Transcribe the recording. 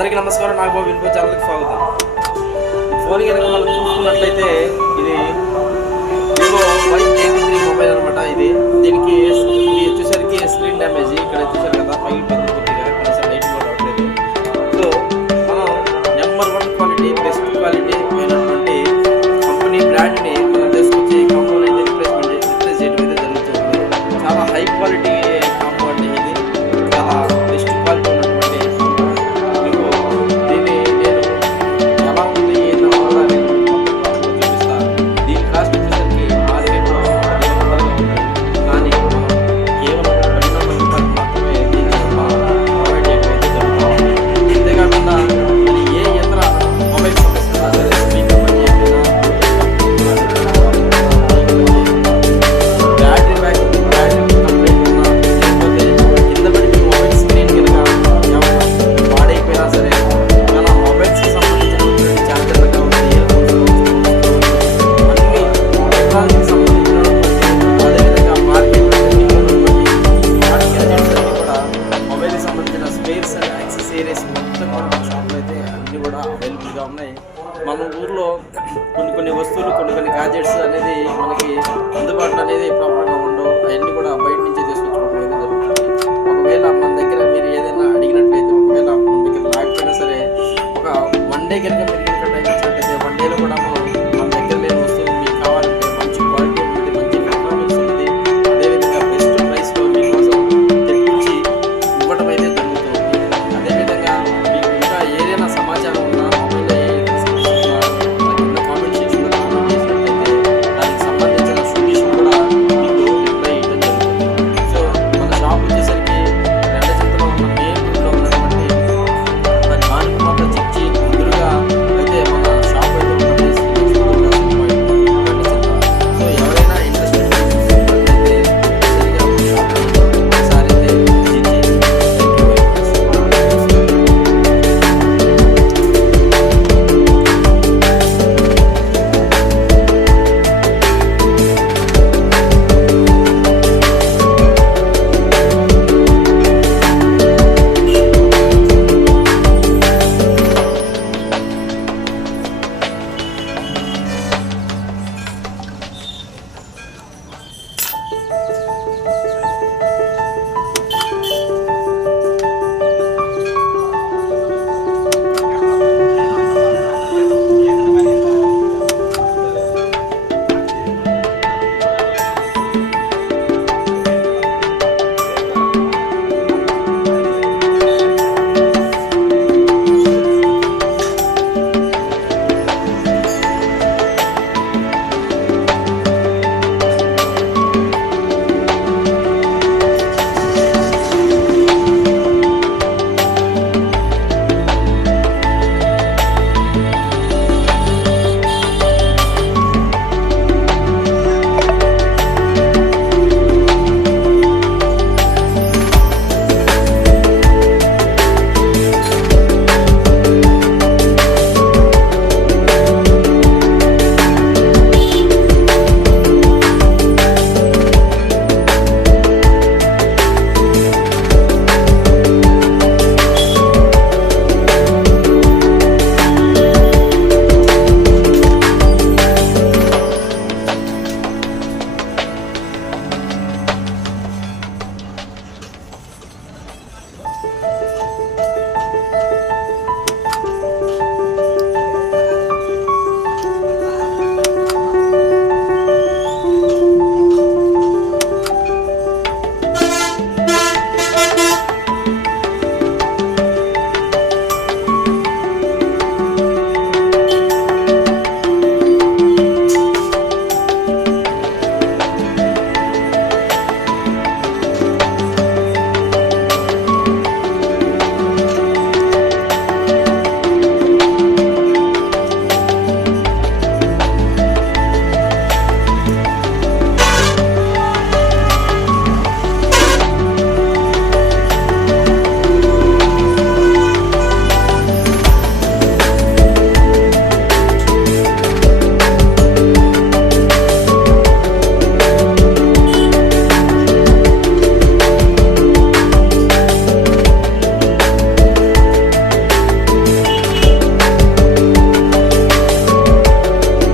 అందరికీ నమస్కారం. నాగబాబు ఇన్ఫో ఛానల్కి స్వాగతం. ఫోన్ కనుక మనం చూసుకున్నట్లయితే ఇది వివో Y83 మొబైల్ అనమాట. దీనికి వచ్చేసరికి స్క్రీన్ డ్యామేజ్ ఇక్కడ వచ్చేసరికి కదా పగిలిపోయింది కొద్దిగా, కనీసం లైట్ కూడా రావట్లేదు. సో మనం నెంబర్ 1 క్వాలిటీ, బెస్ట్ క్వాలిటీ అయినటువంటి కంపెనీ బ్రాండ్ని మనం తీసుకొచ్చి కాంపౌండ్ అయితే రిప్లేస్ చేయడం అయితే జరుగుతుంది. చాలా హై క్వాలిటీ కాంపౌండ్ ఇది, చాలా బెస్ట్ క్వాలిటీ ఉన్నటువంటి మీకు దీన్ని నేను ఎలా ఉంది ఏంటో కూడా నేను చూపిస్తాను. దీని కాస్ట్ వచ్చేసరికి మార్కెట్లో 1500గా ఉంటుంది, కానీ మనం కేవలం 1200 రూపాయలు మాత్రమే దీన్ని ప్రొవైడ్ చేయడం అయితే జరుగుతుంది. అంతేకాకుండా ఇది ఏ ఇతర మొబైల్ సమస్య సరే స్పీకర్ పని చేయకపోయినా, బ్యాటరీ బ్యాకప్ కంప్లైంట్ ఉన్నా, లేకపోతే కింద పడి మీ మొబైల్ స్క్రీన్ కనుక ఏమైనా పాడైపోయినా సరే, మన మొబైల్స్కి సంబంధించినటువంటి ఛార్జర్లు కావచ్చు, ఇయర్ ఫోన్స్ అన్ని టెక్నాలజీకి సంబంధించినటువంటి, అదేవిధంగా మార్కెట్లో వాటి గ్యాజెట్స్ అన్నీ కూడా మొబైల్కి సంబంధించిన స్పేర్స్ అండ్ యాక్సెసరీస్ మొత్తం కూడా మన షాప్లో అయితే అన్నీ కూడా అవైలబుల్గా ఉన్నాయి. మన ఊర్లో కొన్ని వస్తువులు, కొన్ని గ్యాజెట్స్ అనేది మనకి అందుబాటులో అనేది ప్రాపర్గా ఉండవు. అవన్నీ కూడా బయట నుంచే తీసుకొచ్చుకోవడం అనేది జరుగుతుంది. ఒకవేళ